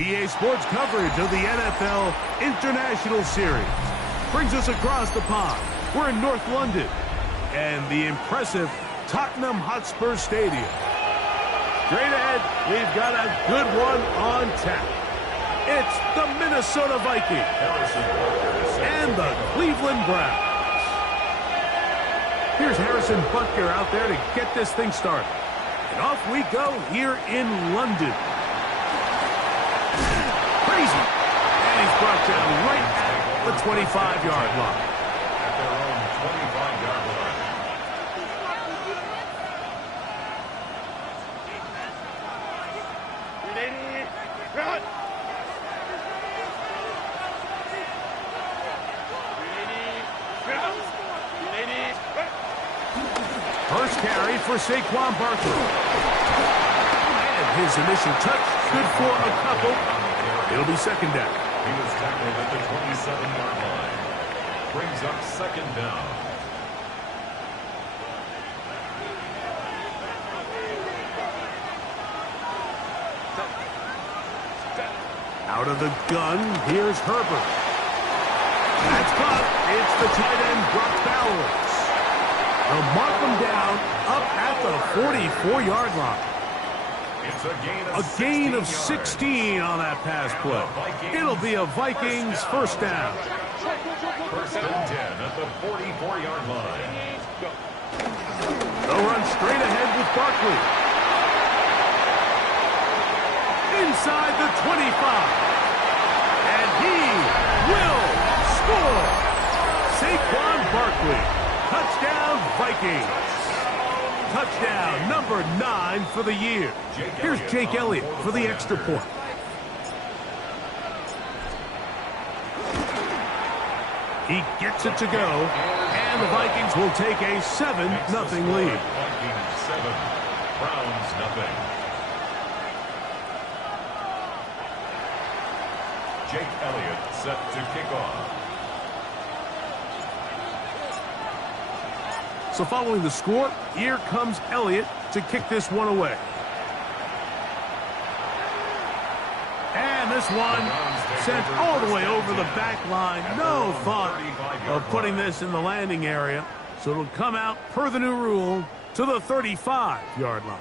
EA Sports coverage of the NFL International Series brings us across the pond. We're in North London and the impressive Tottenham Hotspur Stadium. Straight ahead, we've got a good one on tap. It's the Minnesota Vikings and the Cleveland Browns. Here's Harrison Butker out there to get this thing started. And off we go here in London. Crazy. And he's brought down right at the 25-yard line. At their own 25-yard line. First carry for Saquon Barkley. And his initial touch, good for a couple. It'll be second down. He was tackled at the 27-yard line. Brings up second down. Out of the gun, here's Herbert. That's caught. It's the tight end, Brock Bowers. They'll mark him down up at the 44-yard line. It's a gain of 16 on that pass play. It'll be a Vikings first down. First and 10 at the 44-yard line. They'll run straight ahead with Barkley. Inside the 25. And he will score. Saquon Barkley. Touchdown, Vikings. Touchdown, number 9 for the year. Here's Jake Elliott for the extra point. He gets it to go, and the Vikings will take a 7-0 lead. Vikings 7, Browns nothing. Jake Elliott set to kick off. So following the score, here comes Elliott to kick this one away. And this one sent all the way over the back line. No thought of putting this in the landing area. So it'll come out, per the new rule, to the 35-yard line.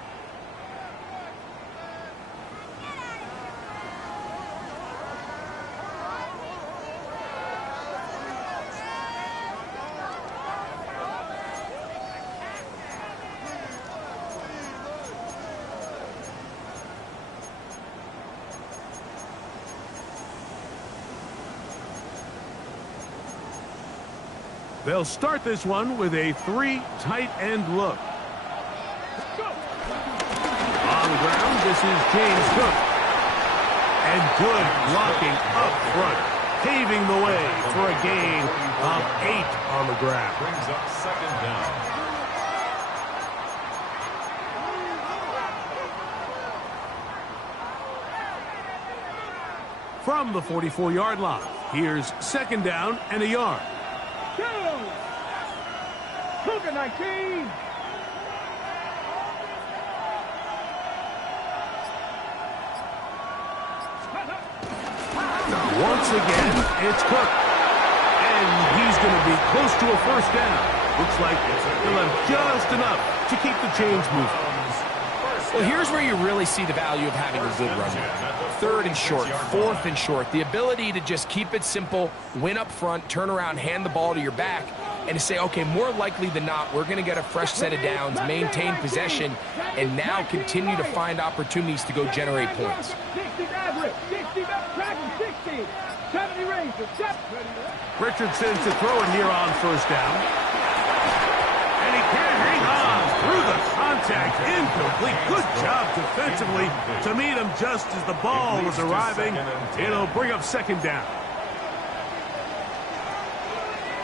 They'll start this one with a 3 tight end look. On the ground, this is James Cook. And good blocking up front, paving the way for a gain of 8 on the ground. Brings up second down. From the 44-yard line, here's second down and a yard. Cougar 19. Once again, it's Cook. And he's going to be close to a first down. Looks like he'll have just enough to keep the chains moving. Well, here's where you really see the value of having a good run. 3rd and short, 4th and short. The ability to just keep it simple, win up front, turn around, hand the ball to your back, and to say, okay, more likely than not, we're going to get a fresh set of downs, maintain possession, and now continue to find opportunities to go generate points. 60 average, 60 tracking, 60, 70 range, Richardson to throw it here on first down. And he can't hang on through the contact. Incomplete. Good job defensively to meet him just as the ball was arriving. It'll bring up second down.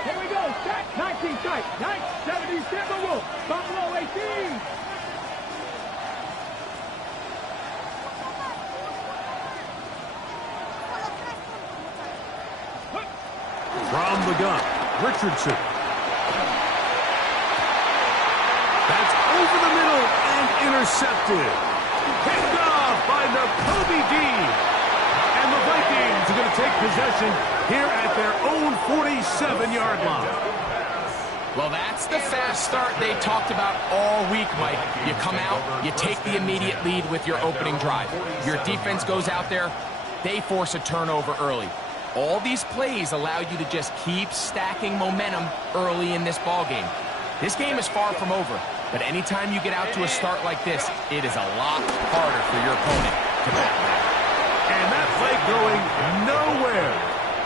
Here we go. Set 19 tight. 970 Timberwolves. Buffalo 18. From the gun, Richardson. That's over the middle and intercepted. Picked off by Nakobe Dean. And the Vikings are going to take possession here at their own 47-yard line. Well, that's the fast start they talked about all week, Mike. You come out, you take the immediate lead with your opening drive. Your defense goes out there, they force a turnover early. All these plays allow you to just keep stacking momentum early in this ball game. This game is far from over, but anytime you get out to a start like this, it is a lot harder for your opponent to battle back. And that play going nowhere.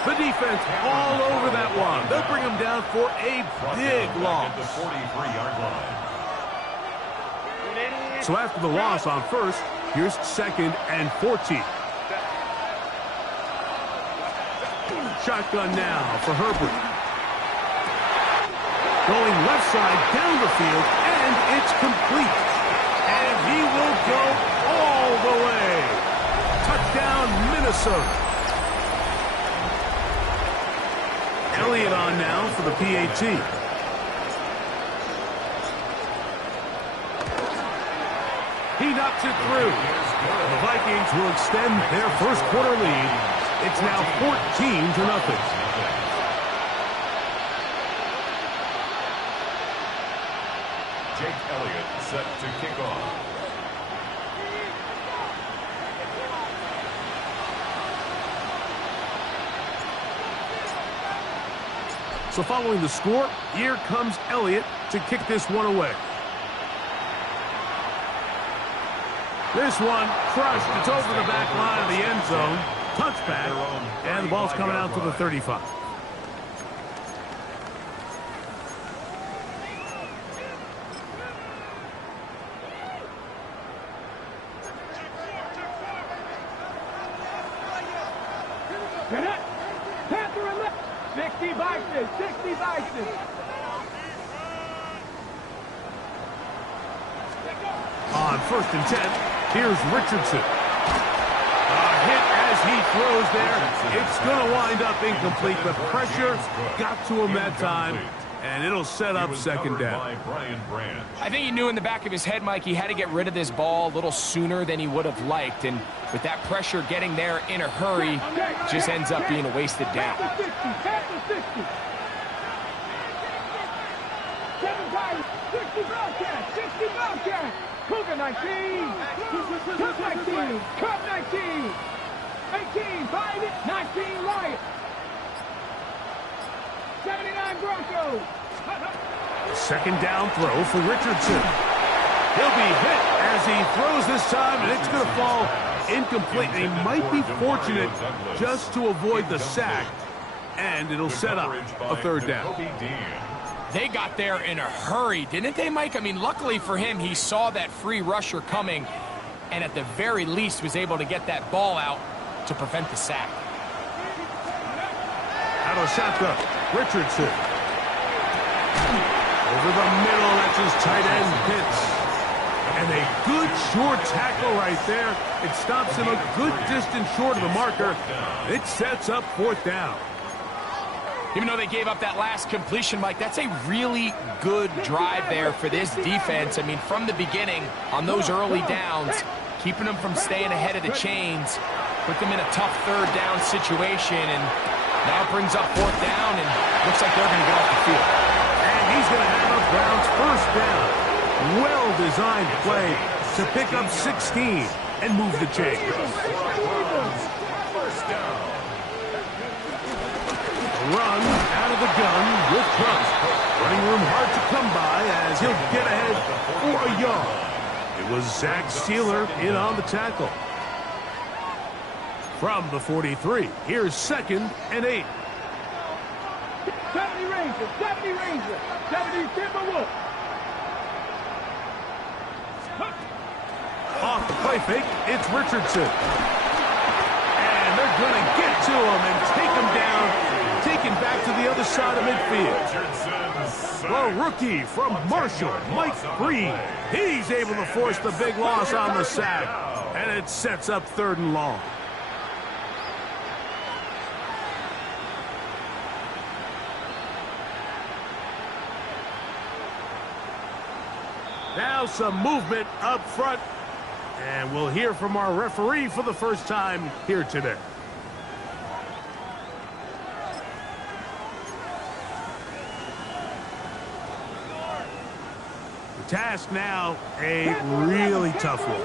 The defense all over that one. They'll bring them down for a big loss. The 43-yard line. So after the loss on first, here's second and 14. Shotgun now for Herbert. Going left side down the field, and it's complete. And he will go all the way. Touchdown, Minnesota. Elliott on now for the PAT. He knocks it through. The Vikings will extend their first quarter lead. It's now 14-0. Jake Elliott set to kick off. So following the score, here comes Elliott to kick this one away. This one crushed. It's over the back line of the end zone. Touchback, and the ball's coming out to the 35. Vikings, 60 Vikings. On 1st and 10, here's Richardson. A hit as he throws there. It's going to wind up incomplete, but pressure got to him that time, and it'll set up 2nd down. I think he knew in the back of his head, Mike, he had to get rid of this ball a little sooner than he would have liked, and with that pressure getting there in a hurry, just ends up being a wasted down. 60, 60 Bobcats, 60 Bobcats. Cougar 19, Cup 19, Cup 19, 18, 5, 19, Lions, 79 Broncos. 2nd down throw for Richardson. He'll be hit as he throws this time, and it's going to fall incomplete. He might be fortunate just to avoid the sack, and it'll set up a 3rd down. They got there in a hurry, didn't they, Mike? I mein, luckily for him, he saw that free rusher coming, and at the very least was able to get that ball out to prevent the sack. Out of shotgun, Richardson. Over the middle, that's his tight end, Pitts. And a good short tackle right there. It stops him a good distance short of the marker. It sets up 4th down. Even though they gave up that last completion, Mike, that's a really good drive there for this defense. I mean, from the beginning, on those early downs, keeping them from staying ahead of the chains, put them in a tough 3rd down situation, and now it brings up 4th down, and looks like they're going to get off the field. And he's going to have a Browns 1st down. Well-designed play to pick up 16 and move the chains. Run out of the gun with Trump. Running room hard to come by as he'll get ahead for a yard. It was Zach Sealer in on the tackle. From the 43, here's 2nd and 8. 70 Rangers, 70 Rangers, 70 Timberwolves. Off the play fake, it's Richardson. And they're going to get to him and take him down. Taken back to the other side of midfield. The rookie from Marshall, Mike Green. He's able to force the big loss on the sack. And it sets up 3rd and long. Now some movement up front. And we'll hear from our referee for the first time here today. Task now, a really tough one.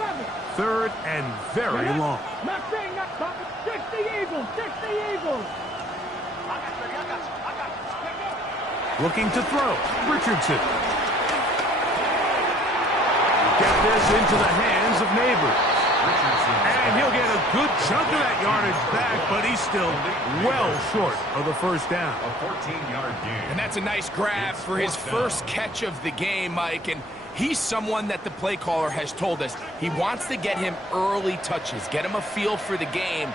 3rd and very long. 60 Eagles, 60 Eagles. Looking to throw, Richardson. Get this into the hands of Neighbors. And he'll get a good chunk of that yardage back, but he's still well short of the 1st down. A 14-yard gain. And that's a nice grab for his first catch of the game, Mike. And he's someone that the play caller has told us he wants to get him early touches, get him a feel for the game.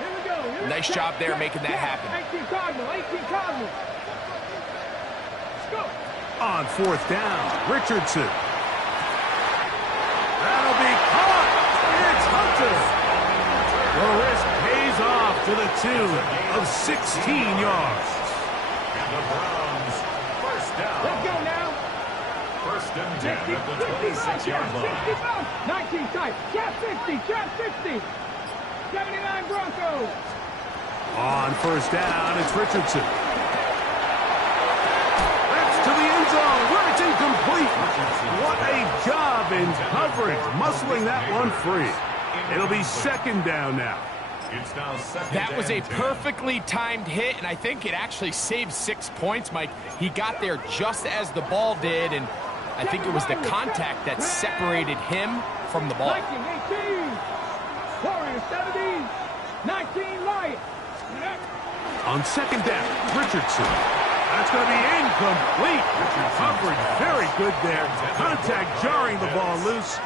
Nice job there making that happen. 18 Cardinals, 18 Cardinals. Let's go. On 4th down, Richardson. That'll be caught. It's Hunter. The risk pays off to the tune of 16 yards. And the Browns, 1st down. Let's go now. 1st and 10 at the 26-yard line. 19 tight. Cap 60, Cap 60. 79 Broncos. On 1st down, it's Richardson. That's to the end zone where it's incomplete. What a job in coverage, muscling that one free. It'll be 2nd down now. It's now 2nd That was a and 10. perfectly timed hit, and I think it actually saved 6 points, Mike. He got there just as the ball did, and I think it was the contact that separated him from the ball. 19, 18. Warriors 70, 19 Lions. On 2nd down, Richardson. That's going to be incomplete. Coverage very good there. Contact jarring the ball loose.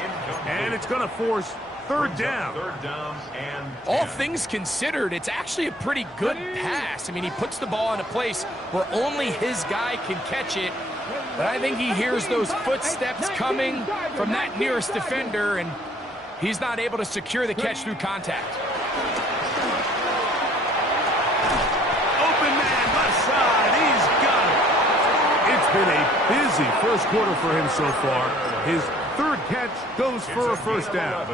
And it's going to force third down. All things considered, it's actually a pretty good pass. I mean, he puts the ball in a place where only his guy can catch it. But I think he hears those footsteps coming from that nearest defender, and he's not able to secure the catch through contact. Open man, left side. He's got it. It's been a busy first quarter for him so far. His third catch goes for a first down.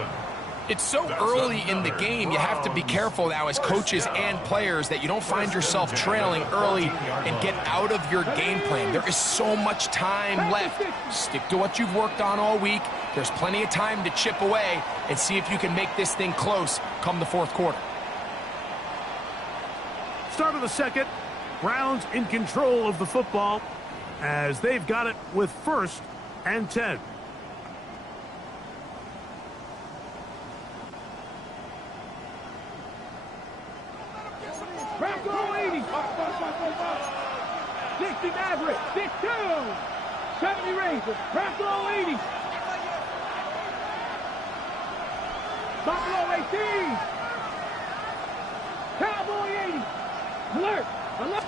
It's so early in the game, you have to be careful now as coaches and players that you don't find yourself trailing early and get out of your game plan. There is so much time left. Stick to what you've worked on all week. There's plenty of time to chip away and see if you can make this thing close come the fourth quarter. Start of the second. Browns in control of the football as they've got it with 1st and 10. Bronco 80. 60 Maverick. 6-2. 70 Razor. Bronco 80. Buffalo 18. Cowboy 80. Alert. Alert.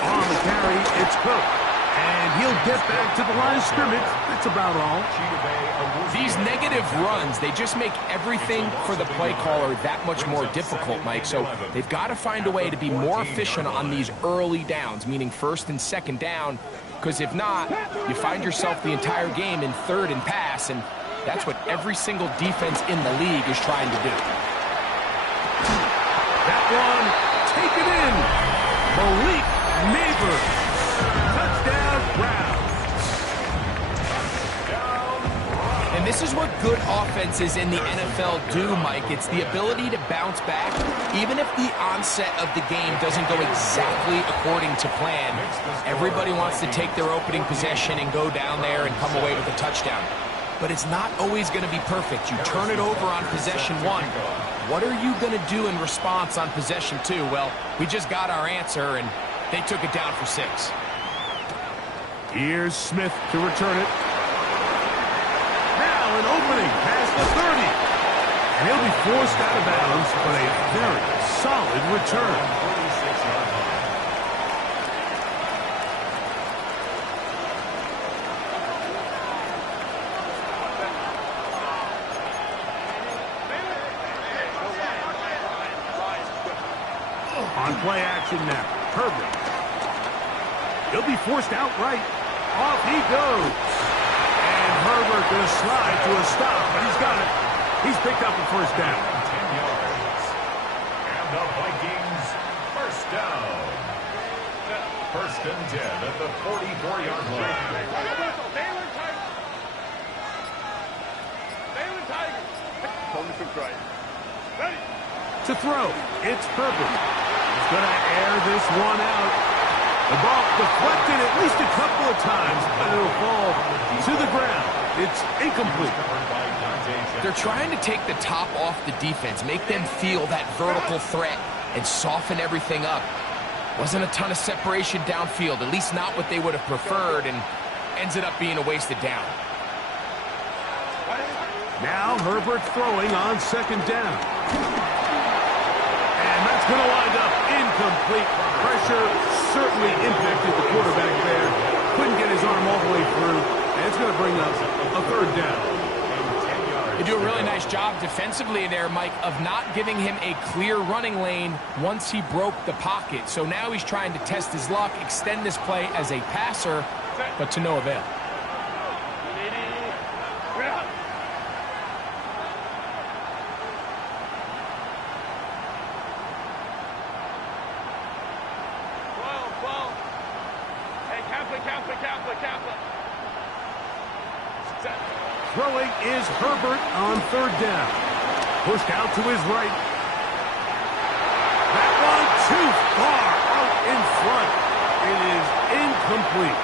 On the carry, it's Cook. And he'll get back to the line of scrimmage. That's about all. These negative runs, they just make everything for the play caller that much more difficult, Mike. So they've got to find a way to be more efficient on these early downs, meaning 1st and 2nd down, because if not, you find yourself the entire game in 3rd and pass, and that's what every single defense in the league is trying to do. That one, taken in. Malik Neighbors. Touchdown, Browns. And this is what good offenses in the NFL do, Mike. It's the ability to bounce back, even if the onset of the game doesn't go exactly according to plan. Everybody wants to take their opening possession and go down there and come away with a touchdown. But it's not always going to be perfect. You turn it over on possession 1. What are you going to do in response on possession 2? Well, we just got our answer, and they took it down for 6. Here's Smith to return it. Now an opening past the 30. And he'll be forced out of bounds, but a very solid return. On play action now, Herbert. He'll be forced outright. Off he goes. And Herbert going to slide to a stop, but he's got it. He's picked up a first down. 10 yards. And the Vikings, first down. 1st and 10 at the 44-yard line. To throw, it's Herbert. He's going to air this one out. The ball deflected at least a couple of times, but it'll fall to the ground. It's incomplete. They're trying to take the top off the defense, make them feel that vertical threat, and soften everything up. Wasn't a ton of separation downfield, at least not what they would have preferred, and ends it up being a wasted down. Now Herbert throwing on 2nd down. And that's going to wind up incomplete. Pressure certainly impacted the quarterback there. Couldn't get his arm all the way through. And it's going to bring up a 3rd down. They do a really nice job defensively there, Mike, of not giving him a clear running lane once he broke the pocket. So now he's trying to test his luck, extend this play as a passer, but to no avail. Throwing is Herbert on 3rd down. Pushed out to his right. That one too far out in front. It is incomplete.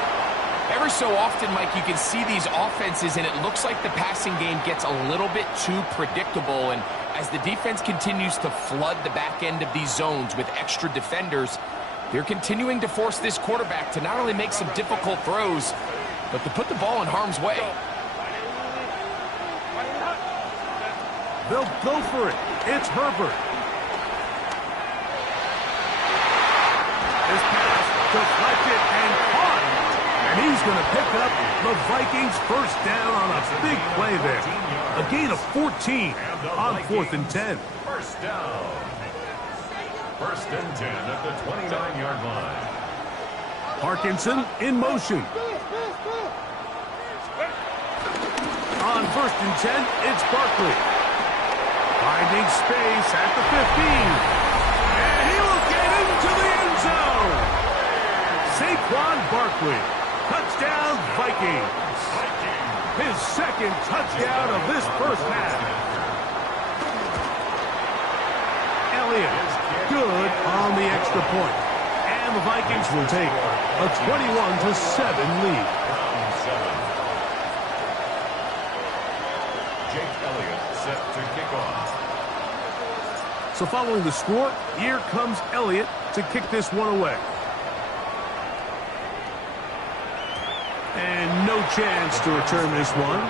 Every so often, Mike, you can see these offenses, and it looks like the passing game gets a little bit too predictable. And as the defense continues to flood the back end of these zones with extra defenders, They're continuing to force this quarterback to not only make some difficult throws, but to put the ball in harm's way. They'll go for it. It's Herbert. This pass deflected and caught. And he's going to pick up the Vikings first down on a big play there. A gain of 14 on 4th and 10. First down. First and 10 at the 29-yard line. Parkinson in motion. On 1st and 10, it's Barkley. Finding space at the 15. And he will get into the end zone. Saquon Barkley. Touchdown, Vikings. His second touchdown of this first half. Elliott, good on the extra point. And the Vikings will take a 21-7 lead. Jake Elliott set to kick off. So following the score, here comes Elliott to kick this one away. And no chance to return this one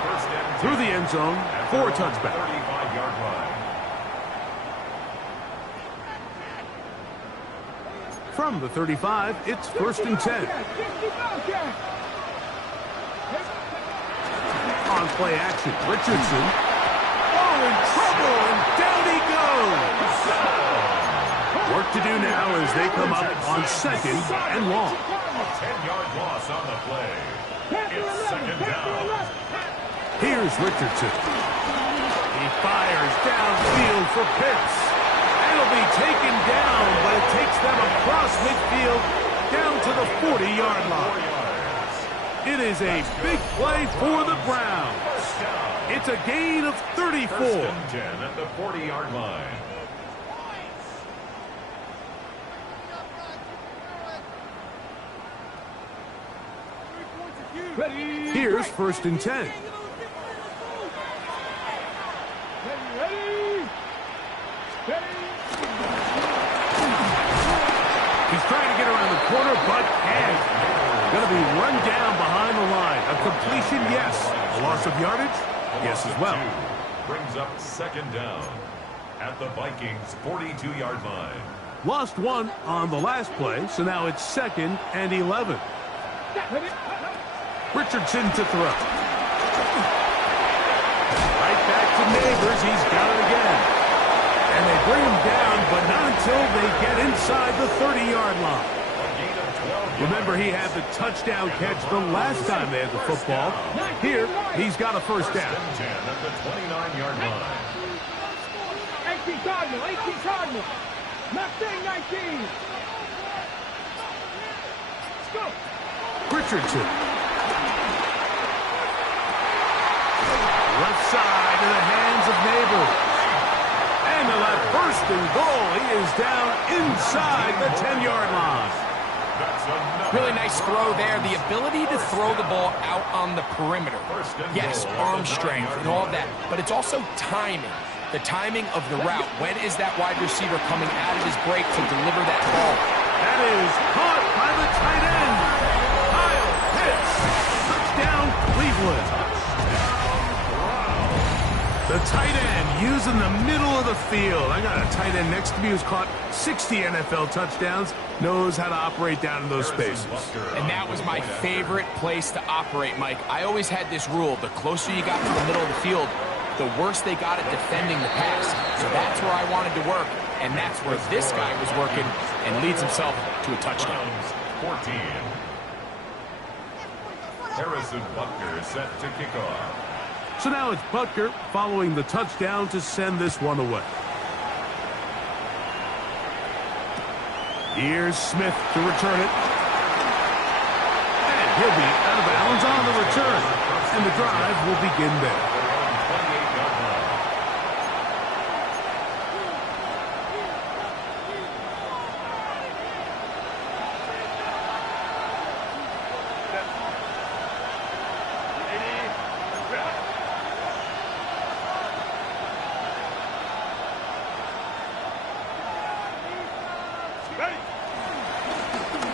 through the end zone for a touchback. 35-yard line. From the 35, it's 1st and 10. On play action, Richardson. Oh, in trouble, and down he goes. Work to do now as they come up on 2nd and long. A 10-yard loss on the play. It's 2nd down. Here's Richardson. He fires downfield for Pitts. It'll be taken down, but it takes them across midfield down to the 40-yard line. It is a big play for the Browns. It's a gain of 34. 1st and 10 at the 40-yard line. Here's 1st and 10. Ready. He's trying to get around the corner, but can't. Going to be run down behind the line. A completion, yes. A loss of yardage, yes as well. Brings up 2nd down at the Vikings 42-yard line. Lost one on the last play, so now it's 2nd and 11. Richardson to throw. Right back to Neighbors. He's got it again. And they bring him down, but not until they get inside the 30-yard line. Remember, he had the touchdown catch the last time they had the football. Here, he's got a first down. 10 at the 29-yard line. 18 Cardinal, 18 Cardinal. Not saying 19. Let's go. Richardson. Left side in the hands of Neighbors. And to that 1st and goal, he is down inside the 10-yard line. Really nice throw there. The ability to throw the ball out on the perimeter. Yes, arm strength and all of that, but it's also timing. The timing of the route. When is that wide receiver coming out of his break to deliver that ball? That is caught by the tight end. Kyle Pitts. Touchdown, Cleveland. The tight end using the middle of the field. I got a tight end next to me who's caught 60 NFL touchdowns, knows how to operate down in those spaces. And that was my favorite place to operate, Mike. I always had this rule. The closer you got to the middle of the field, the worse they got at defending the pass. So that's where I wanted to work, and that's where this guy was working and leads himself to a touchdown. 14. Harrison Butker set to kick off. So now it's Butker following the touchdown to send this one away. Here's Smith to return it. And he'll be out of bounds on the return. And the drive will begin there.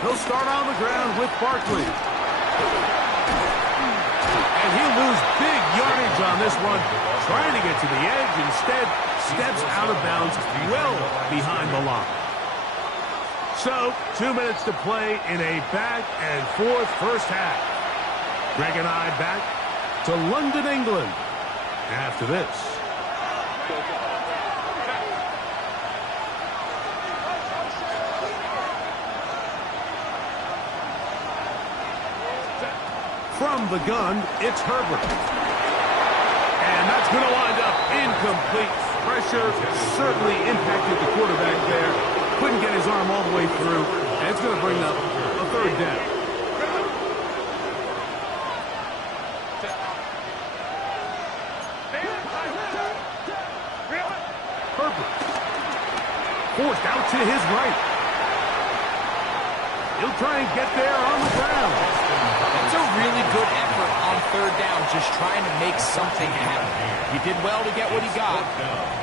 He'll start on the ground with Barkley. And he'll lose big yardage on this one, trying to get to the edge. Instead, steps out of bounds well behind the line. So, 2 minutes to play in a back-and-forth first half. Greg and I back to London, England, after this. From the gun, it's Herbert. And that's going to wind up incomplete. Pressure certainly impacted the quarterback there. Couldn't get his arm all the way through. And it's going to bring up a third down. Herbert. Forced out to his right. He'll try and get there on the ground. That's a really good effort on third down, just trying to make something happen. He did well to get what he got,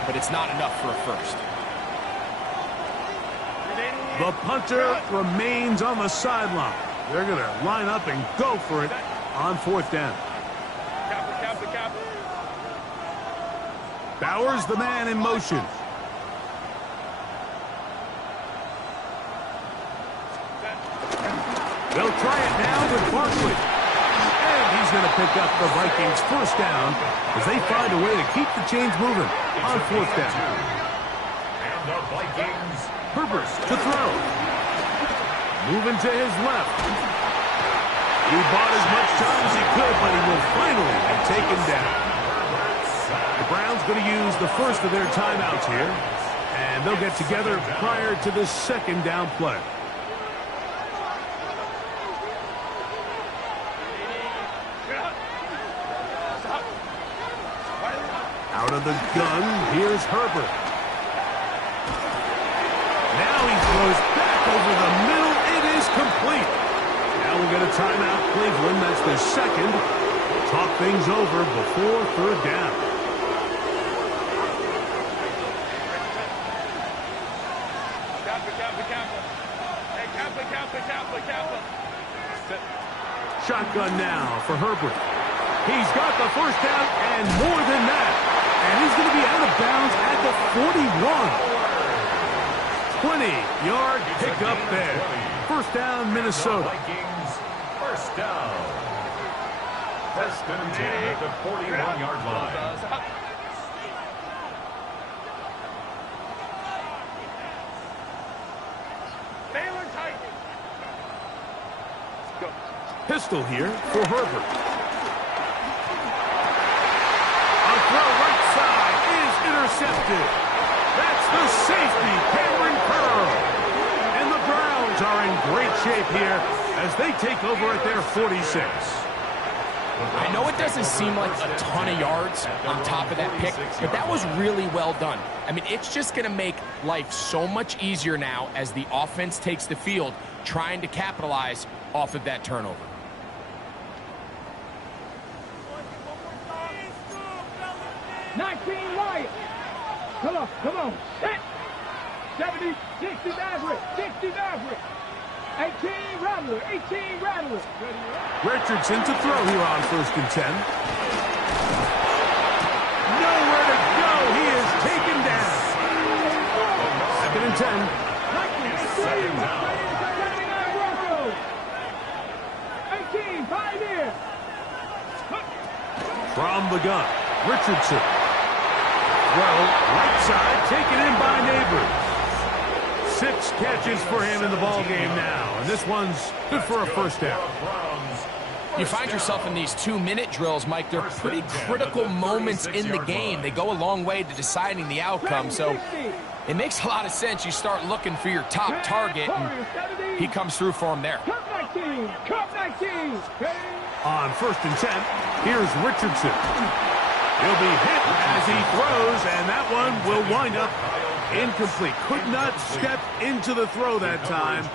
but it's not enough for a first. The punter remains on the sideline. They're going to line up and go for it on fourth down. Bowers, the man in motion. They'll try it now with Barkley. And he's going to pick up the Vikings' first down as they find a way to keep the chains moving on fourth down. And the Vikings. Herbert to throw. Moving to his left. He bought as much time as he could, but he will finally be taken down. The Browns going to use the first of their timeouts here, and they'll get together prior to the second down play. Out of the gun, here's Herbert. Now he throws back over the middle. It is complete. Now we'll get a timeout, Cleveland. That's their second. Talk things over before third down. Shotgun now for Herbert. He's got the first down and more than that. And he's going to be out of bounds at the 41. 20-yard pickup there. First down, Minnesota. Vikings, first down. First and 10 at the 41-yard line. Pistol here for Herbert. A throw right side is intercepted. That's the safety, Cameron Curl. And the Browns are in great shape here as they take over at their 46. I know it doesn't seem like a ton of yards on top of that pick, but that was really well done. I mean, it's just going to make life so much easier now as the offense takes the field, trying to capitalize off of that turnover. Come on. Set. 70, 60 Maverick, 60 Maverick. 18 Rattler, 18 Rattler. Richardson to throw here on first and 10. Nowhere to go. He is taken down. Second and 10. 18, 5 here. From the gun, Richardson. Throw, right side, taken in by Neighbors. 6 catches for him in the ball game now, and this one's good for a first down. You find yourself in these 2-minute drills, Mike. They're pretty critical moments in the game. They go a long way to deciding the outcome, so it makes a lot of sense. You start looking for your top target, and he comes through for him there. Cup 19. On first and 10, here's Richardson. He'll be hit as he throws, and that one will wind up incomplete. Could not step into the throw that time.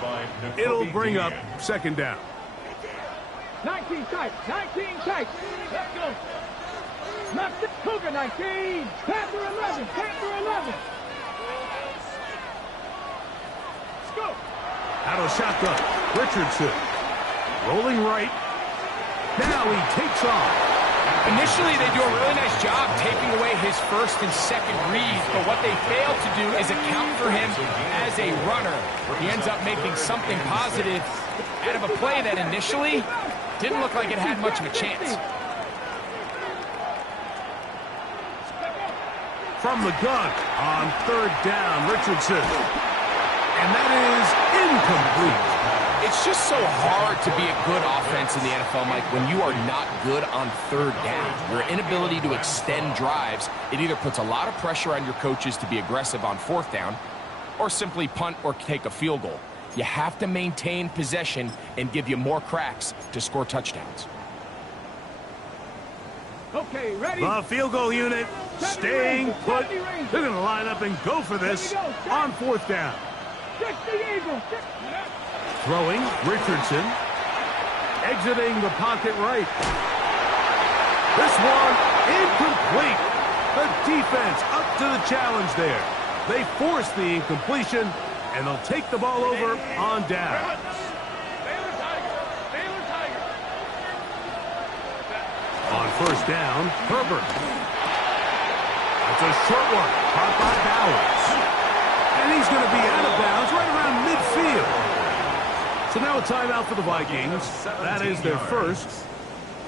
It'll bring up second down. 19 tight. Let's go. Left it. Cougar 19. Panther 11. Let's go. Out of shotgun. Richardson. Rolling right. Now he takes off. Initially, they do a really nice job taking away his first and second reads, but what they fail to do is account for him as a runner. He ends up making something positive out of a play that initially didn't look like it had much of a chance. From the gun on third down, Richardson. And that is incomplete. It's just so hard to be a good offense in the NFL, Mike, when you are not good on third down. Your inability to extend drives, it either puts a lot of pressure on your coaches to be aggressive on fourth down or simply punt or take a field goal. You have to maintain possession and give you more cracks to score touchdowns. Okay, ready? The field goal unit staying put. They're going to line up and go for this on fourth down. 60 Eagles. Throwing, Richardson. Exiting the pocket right. This one incomplete. The defense up to the challenge there. They force the incompletion, and they'll take the ball over on down. On first down, Herbert. That's a short one, caught by Bowers. And he's going to be out of bounds right around midfield. So now a timeout for the Vikings. That is their first.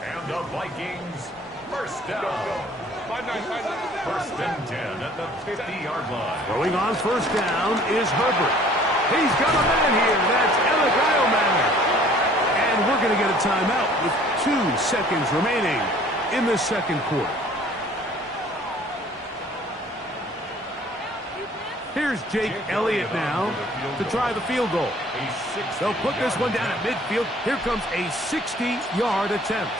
And the Vikings, first down. First and 10 at the 50-yard line. Throwing on first down is Herbert. He's got a man here. That's Eligio. And we're going to get a timeout with 2 seconds remaining in the second quarter. Here's Jake Elliott now to try the field goal. They'll put this one down at midfield. Here comes a 60-yard attempt.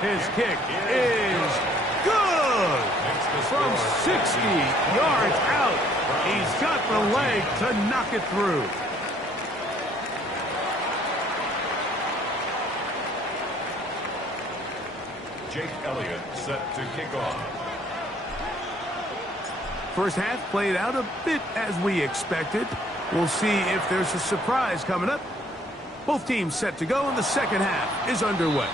His kick is good. From 60 yards out, he's got the leg to knock it through. Jake Elliott set to kick off. First half played out a bit as we expected. We'll see if there's a surprise coming up. Both teams set to go, and the second half is underway.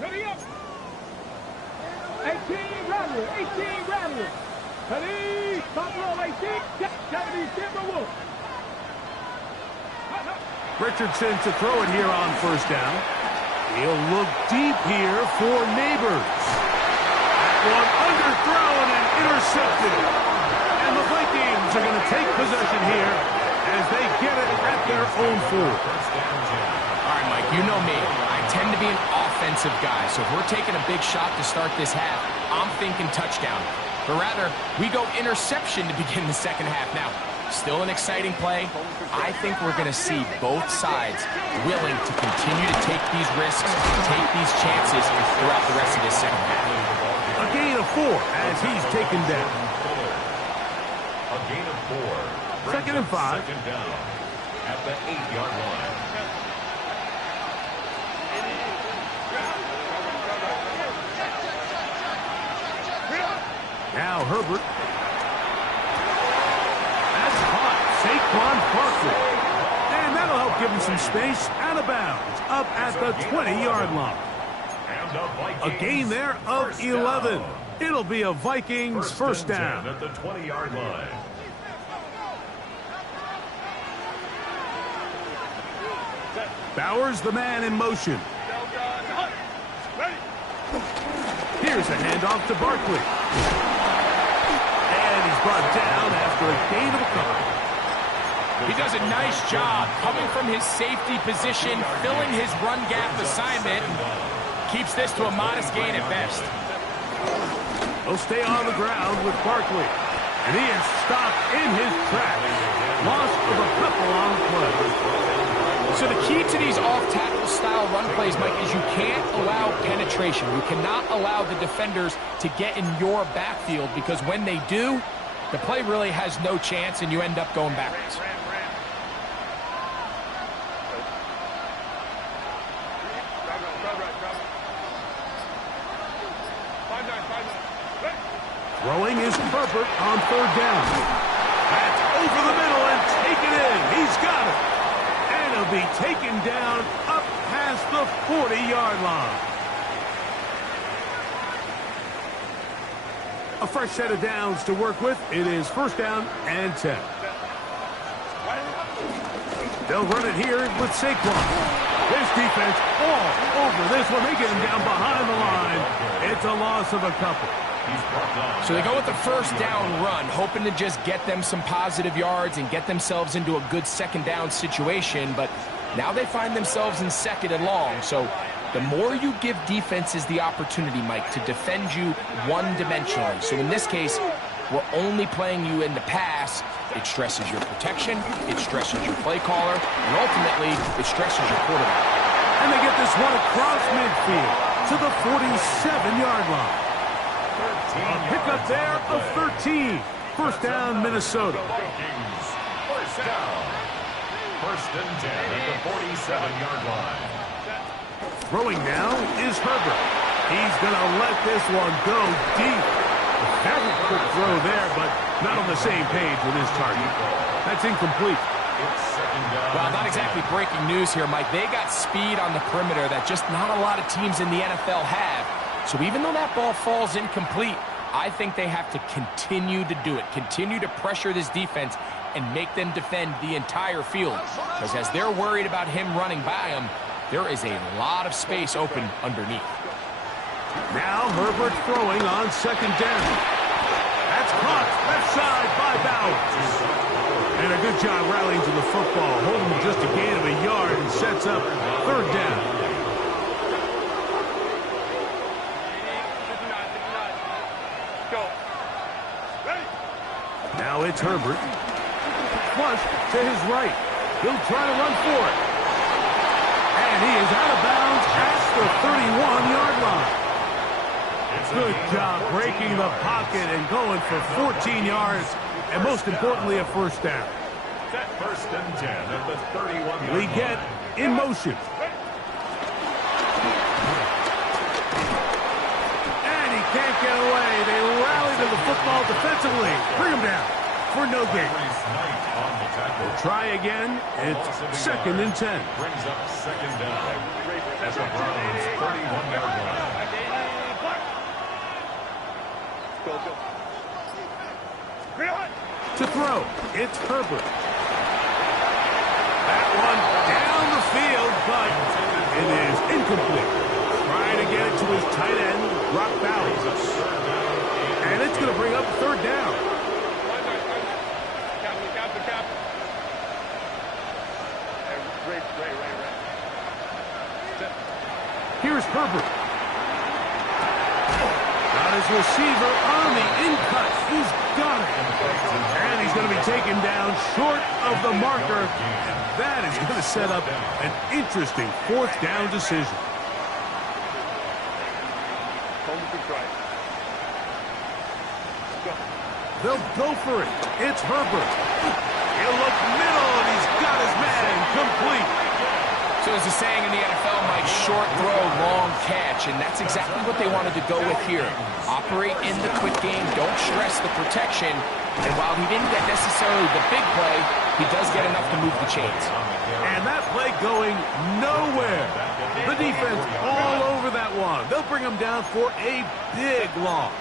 Ready up. 18 Rattler. 18 Rattler. Ready. Buffalo 18. 70 Timberwolves. Richardson to throw it here on first down. He'll look deep here for Neighbors. That one underthrown and intercepted. And the Vikings are going to take possession here as they get it at their own 4. All right, Mike, you know me. I tend to be an offensive guy, so if we're taking a big shot to start this half, I'm thinking touchdown. But rather, we go interception to begin the second half. Now, still an exciting play. I think we're going to see both sides willing to continue to take these risks, take these chances throughout the rest of this second half. A gain of 4 as he's taken down. A gain of 4. Second and 5. Second down at the 8-yard line. Now Herbert. That's caught. Saquon Barkley. And that'll help give him some space. Out of bounds. Up at the 20-yard line. A gain there of 11. It'll be a Vikings first down. At the 20-yard line. Bowers the man in motion. Here's a handoff to Barkley. And he's brought down after a gain of a couple. He does a nice job coming from his safety position, filling his run gap assignment, and keeps this to a modest gain at best. He'll stay on the ground with Barkley. And he is stopped in his tracks. Loss of a couple on the play. So the key to these off-tackle style run plays, Mike, is you can't allow penetration. You cannot allow the defenders to get in your backfield, because when they do, the play really has no chance and you end up going backwards. Throwing is Herbert on third down. That's over the middle and taken in. He's got it. And he'll be taken down up past the 40-yard line. A fresh set of downs to work with. It is first down and 10. They'll run it here with Saquon. This defense all over this one. They get him down behind the line. It's a loss of a couple. So they go with the first down run, hoping to just get them some positive yards and get themselves into a good second down situation. But now they find themselves in second and long. So the more you give defenses the opportunity, Mike, to defend you one-dimensionally. So in this case, we're only playing you in the pass. It stresses your protection, it stresses your play caller, and ultimately, it stresses your quarterback. And they get this one across midfield to the 47-yard line. A pickup there of 13. First down, Minnesota. First down. First and 10 at the 47-yard line. Throwing now is Herbert. He's going to let this one go deep. Very quick throw there, but not on the same page with his target. That's incomplete. Well, not exactly breaking news here, Mike. They got speed on the perimeter that just not a lot of teams in the NFL have. So even though that ball falls incomplete, I think they have to continue to do it, continue to pressure this defense and make them defend the entire field. Because as they're worried about him running by them, there is a lot of space open underneath. Now Herbert throwing on second down. That's caught left side by Bowers. And a good job rallying to the football, holding just a gain of a yard and sets up third down. Now it's Herbert. Flush to his right. He'll try to run for it. And he is out of bounds at the 31-yard line. Good job breaking the pocket and going for 14 yards, and most importantly, a first down. First and 10 at the 31-yard line. We get in motion. And he can't get away. They rally to the football defensively. Bring him down for no gain. We'll try again. It's second and 10. Brings up second down at the Browns' 31-yard line. To throw, it's Herbert. That one down the field, but it is incomplete. Trying to get it to his tight end, Brock Bowers. And it's going to bring up third down. Here's Herbert. Got his receiver on the in-cut. He's got it. And he's going to be taken down short of the marker. And that is going to set up an interesting fourth down decision. They'll go for it. It's Herbert. He'll look middle, and he's got his man complete. So as a saying in the NFL, Mike, short throw, long catch, and that's exactly what they wanted to go with here. Operate in the quick game, don't stress the protection, and while he didn't get necessarily the big play, he does get enough to move the chains. And that play going nowhere. The defense all over that one. They'll bring him down for a big loss.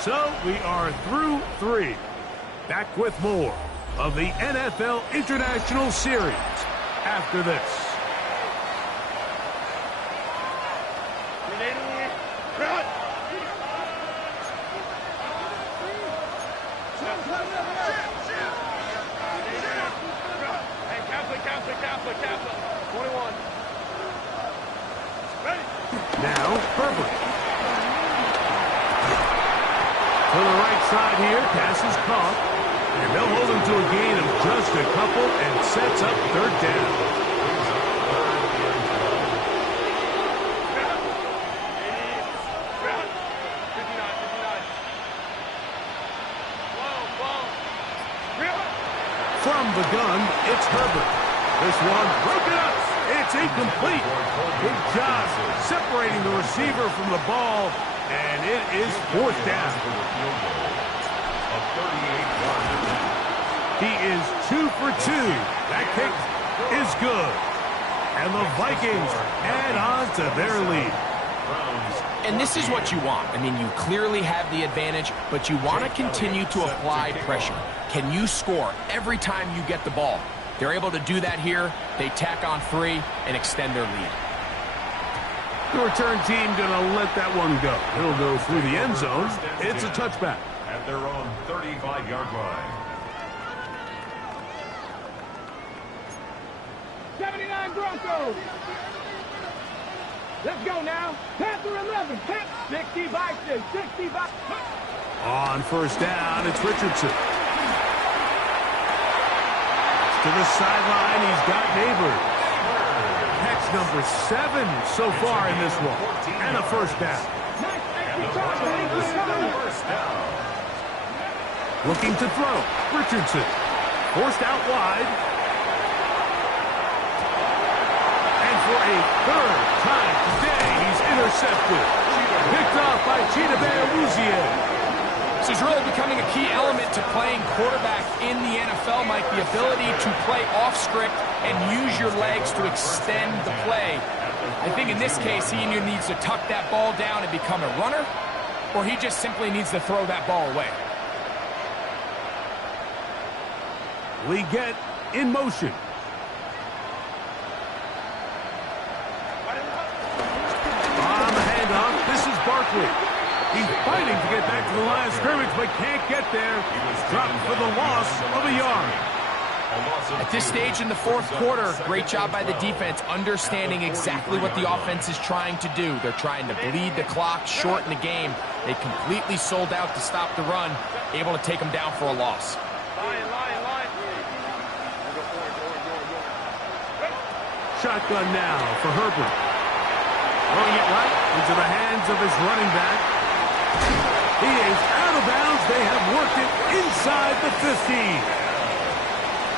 So we are through three. Back with more of the NFL International Series after this. Now Herbert. To the right side here, pass is caught. And they'll hold him to a gain of just a couple and sets up third down. From the gun, it's Herbert. This one broken up. It's incomplete. Good job separating the receiver from the ball, and it is fourth down. He is 2 for 2. That kick is good. And the Vikings add on to their lead. And this is what you want. I mean, you clearly have the advantage, but you want to continue to apply pressure. Can you score every time you get the ball? They're able to do that here. They tack on 3 and extend their lead. The return team going to let that one go. It'll go through the end zone. It's a touchback. At their own 35-yard line. 79 Broncos. Let's go now. Panther 11. 60 Vikings. 60 Vikings. On first down, it's Richardson. To the sideline, he's got Neighbors. Catch number 7 so far in this one. And a first down. Looking to throw. Richardson. Forced out wide. And for a third time today, he's intercepted. Picked off by Chidobe. This is really becoming a key element to playing quarterback in the NFL, Mike, the ability to play off script and use your legs to extend the play. I think in this case, he either needs to tuck that ball down and become a runner, or he just simply needs to throw that ball away. We get in motion. On the handoff, this is Barkley. He's fighting to get back to the line of scrimmage, but can't get there. Dropped for the loss of a yard. At this stage in the fourth quarter, great job by the defense, understanding exactly what the offense is trying to do. They're trying to bleed the clock, shorten the game. They completely sold out to stop the run, able to take them down for a loss. Shotgun now for Herbert. Throwing it right into the hands of his running back. He is out of bounds. They have worked it inside the 15.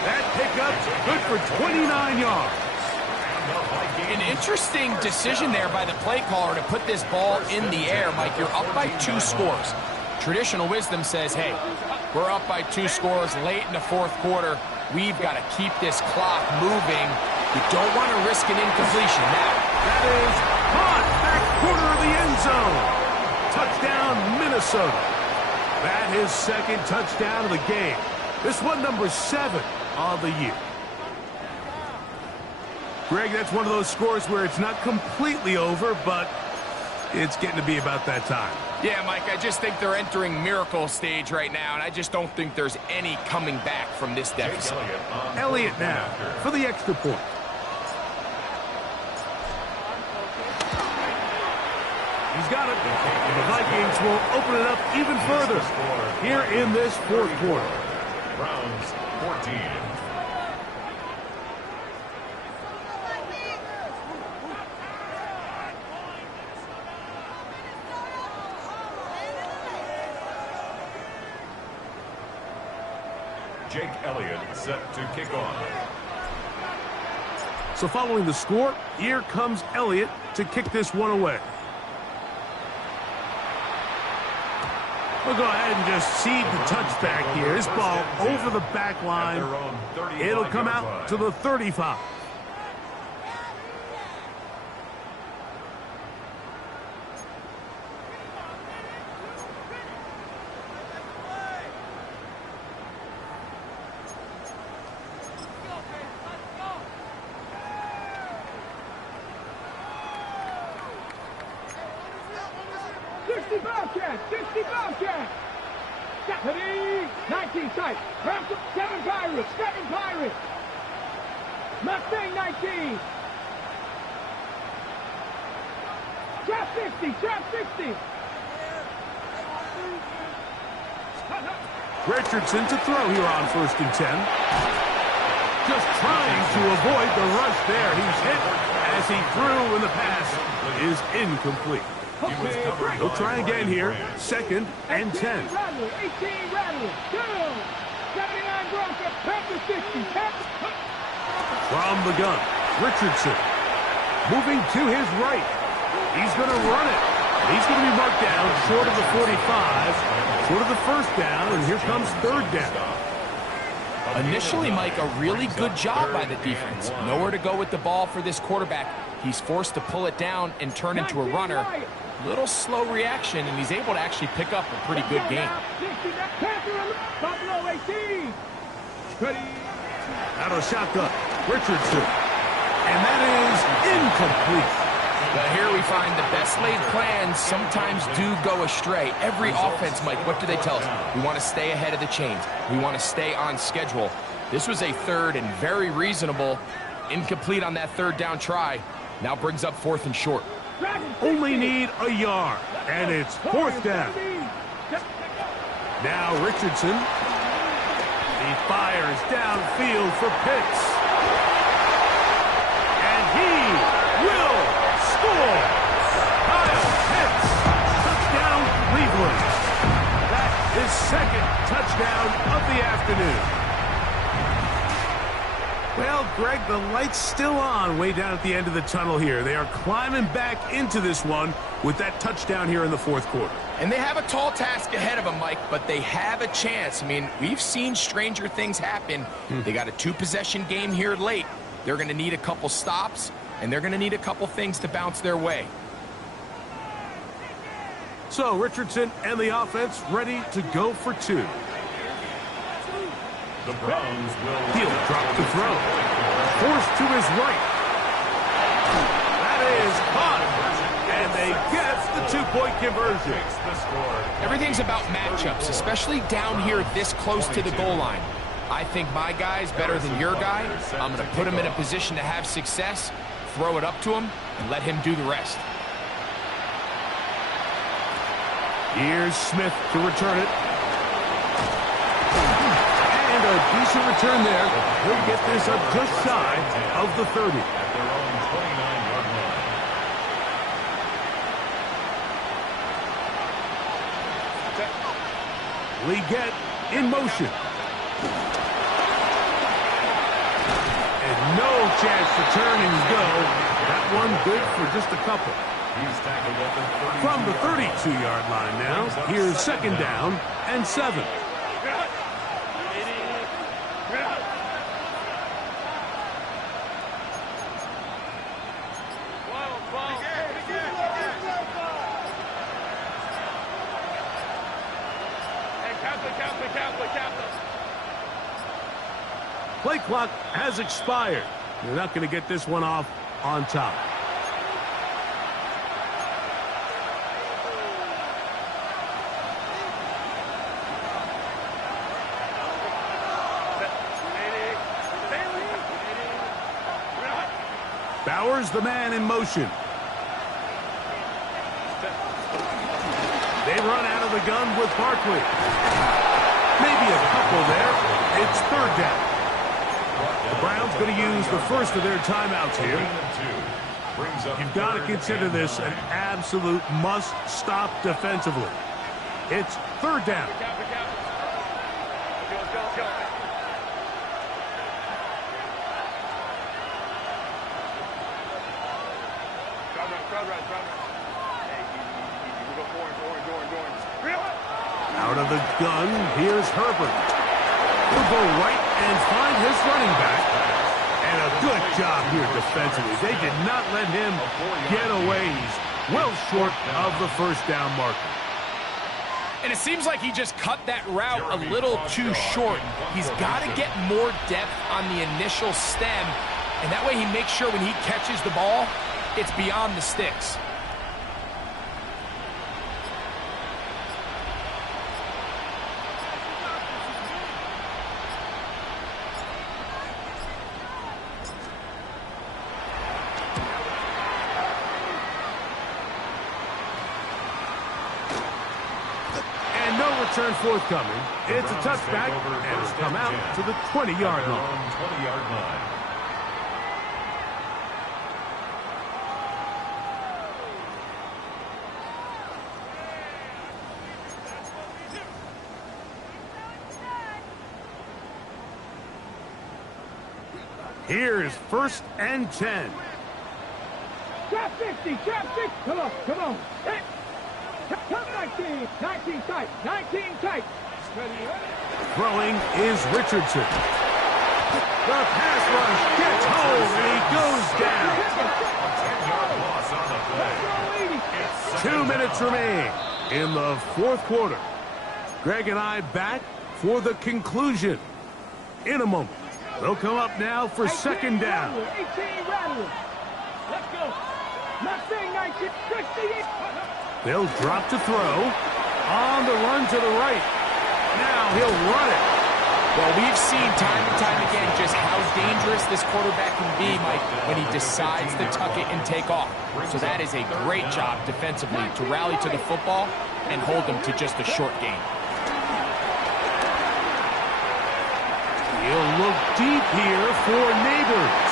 That pickup's good for 29 yards. An interesting decision there by the play caller to put this ball in the air. Mike, you're up by 2 scores. Traditional wisdom says, hey, we're up by 2 scores late in the fourth quarter. We've got to keep this clock moving. You don't want to risk an incompletion now. That is caught back corner of the end zone. Touchdown, Minnesota. That his second touchdown of the game. This one number 7 of the year. Greg, that's one of those scores where it's not completely over, but it's getting to be about that time. Yeah, Mike, I just think they're entering miracle stage right now, and I just don't think there's any coming back from this deficit. Elliott now for the extra point. He's got it. And the Vikings will open it up even further here in this fourth quarter. Browns 14. Jake Elliott set to kick off. So following the score, here comes Elliott to kick this one away. We'll go ahead and just seed the touchback here. This ball over the back line. It'll come out to the 35. Bobcat, 60 Bobcat. 19 tight. 7 Pirates, 7 Pirates. Mustang 19. Trap 60, trap 60. Richardson to throw here on 1st and 10. Just trying to avoid the rush there. He's hit as he threw, and the pass is incomplete. They'll try again here. 2nd and 10. 18 Rattler. 2. 79 Broncos. Panthers 60. From the gun, Richardson. Moving to his right. He's going to run it. He's going to be marked down short of the 45, short of the first down, and here comes third down. Initially, Mike, a really good job by the defense. Nowhere to go with the ball for this quarterback. He's forced to pull it down and turn into a runner. Little slow reaction, and he's able to actually pick up a pretty good game. Buffalo 18. Out of the shotgun, Richardson. And that is incomplete. But here we find the best laid plans sometimes do go astray. Every offense, Mike, what do they tell us? We want to stay ahead of the chains. We want to stay on schedule. This was a third and very reasonable. Incomplete on that third down try. Now brings up fourth and short. Only need a yard, and it's fourth down. Now Richardson. He fires downfield for Pitts. And he will score! Kyle Pitts, touchdown Cleveland. That is second touchdown of the afternoon. Well, Greg, the light's still on way down at the end of the tunnel here. They are climbing back into this one with that touchdown here in the fourth quarter. And they have a tall task ahead of them, Mike, but they have a chance. I mean, we've seen stranger things happen. They got a two-possession game here late. They're going to need a couple stops, and they're going to need a couple things to bounce their way. So Richardson and the offense ready to go for two. The Browns will... He'll drop to throw. Forced to his right. That is caught. And they get the two-point conversion. Everything's about matchups, especially down here this close to the goal line. I think my guy's better than your guy. I'm going to put him in a position to have success, throw it up to him, and let him do the rest. Here's Smith to return it. And a decent return there. He'll get this up just shy of the 30. At their own 29-yard line. Leggett in motion. And no chance to turn and go. That one good for just a couple. He's tackled at the 32. From the 32-yard line now, here's second down and 7. Play clock has expired. They're not going to get this one off on top. Bowers, the man in motion. They run out of the gun with Barkley. Maybe a couple there. It's third down. The Browns going to use the first of their timeouts here. You've got to consider this an absolute must-stop defensively. It's third down. Out of the gun, here's Herbert. He'll go right and find his running back. And a good job here defensively. They did not let him get away. He's well short of the first down marker. And it seems like he just cut that route a little too short. He's got to get more depth on the initial stem, and that way he makes sure when he catches the ball, it's beyond the sticks. Return forthcoming. It's a touchback, and it's come out to the 20-yard line. 20-yard line. Here's 1st and 10. Trap 50, trap 6. Come on, come on. Hit. Come 19, 19 tight, 19 tight. Throwing is Richardson. The pass rush gets home, and he goes down. Loss on the play. 2 minutes remain in the 4th quarter. Greg and I back for the conclusion in a moment. They'll come up now for 2nd down. 18 Rattler. Let's go. Left thing, 19, 68. They'll drop to throw. On the run to the right. Now he'll run it. Well, we've seen time and time again just how dangerous this quarterback can be, Mike, when he decides to tuck it and take off. So that is a great job defensively to rally to the football and hold them to just a short gain. He'll look deep here for Neighbors.